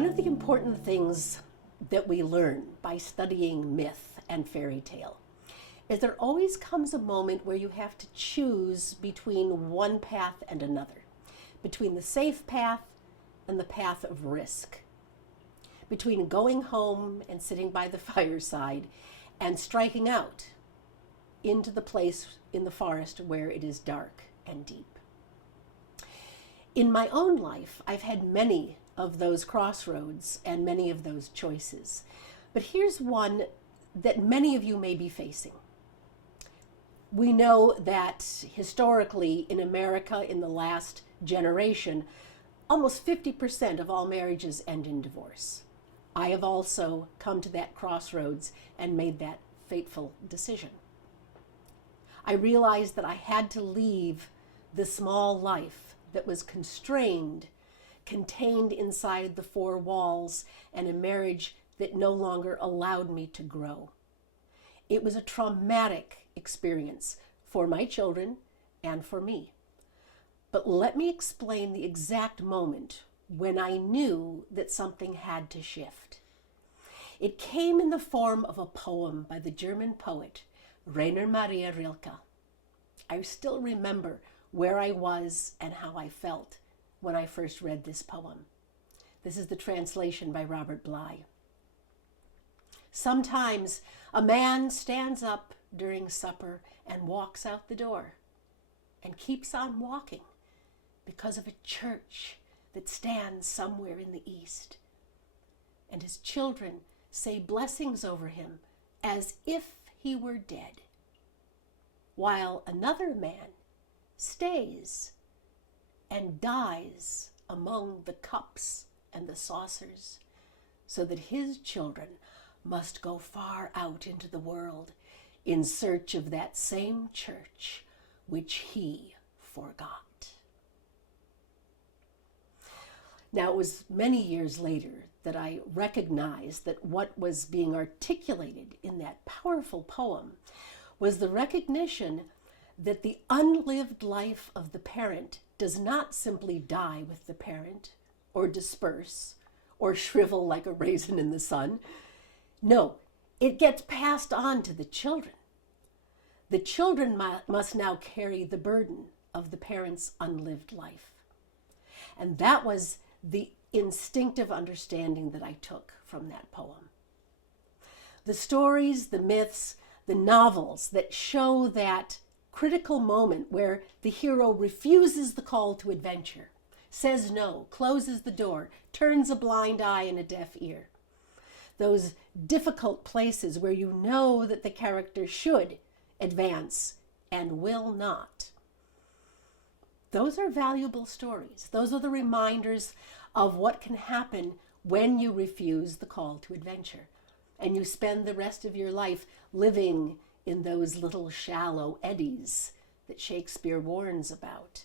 One of the important things that we learn by studying myth and fairy tale is there always comes a moment where you have to choose between one path and another, between the safe path and the path of risk, between going home and sitting by the fireside and striking out into the place in the forest where it is dark and deep. In my own life, I've had many of those crossroads and many of those choices. But here's one that many of you may be facing. We know that historically in America in the last generation, almost 50% of all marriages end in divorce. I have also come to that crossroads and made that fateful decision. I realized that I had to leave the small life that was contained inside the four walls and a marriage that no longer allowed me to grow. It was a traumatic experience for my children and for me. But let me explain the exact moment when I knew that something had to shift. It came in the form of a poem by the German poet Rainer Maria Rilke. I still remember where I was and how I felt when I first read this poem. This is the translation by Robert Bly. Sometimes a man stands up during supper and walks out the door and keeps on walking because of a church that stands somewhere in the east. And his children say blessings over him as if he were dead, while another man stays and dies among the cups and the saucers so that his children must go far out into the world in search of that same church which he forgot. Now, it was many years later that I recognized that what was being articulated in that powerful poem was the recognition that the unlived life of the parent does not simply die with the parent or disperse or shrivel like a raisin in the sun. No, it gets passed on to the children. The children must now carry the burden of the parent's unlived life. And that was the instinctive understanding that I took from that poem. The stories, the myths, the novels that show that critical moment where the hero refuses the call to adventure, says no, closes the door, turns a blind eye and a deaf ear. Those difficult places where you know that the character should advance and will not. Those are valuable stories. Those are the reminders of what can happen when you refuse the call to adventure and you spend the rest of your life living in those little shallow eddies that Shakespeare warns about.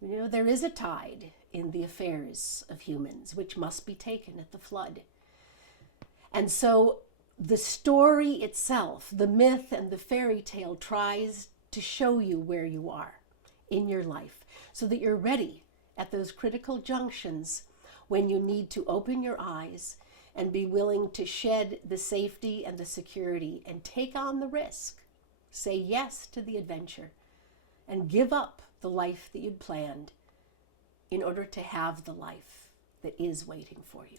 You know, there is a tide in the affairs of humans which must be taken at the flood. And so the story itself, the myth and the fairy tale, tries to show you where you are in your life so that you're ready at those critical junctions when you need to open your eyes and be willing to shed the safety and the security and take on the risk. Say yes to the adventure and give up the life that you'd planned in order to have the life that is waiting for you.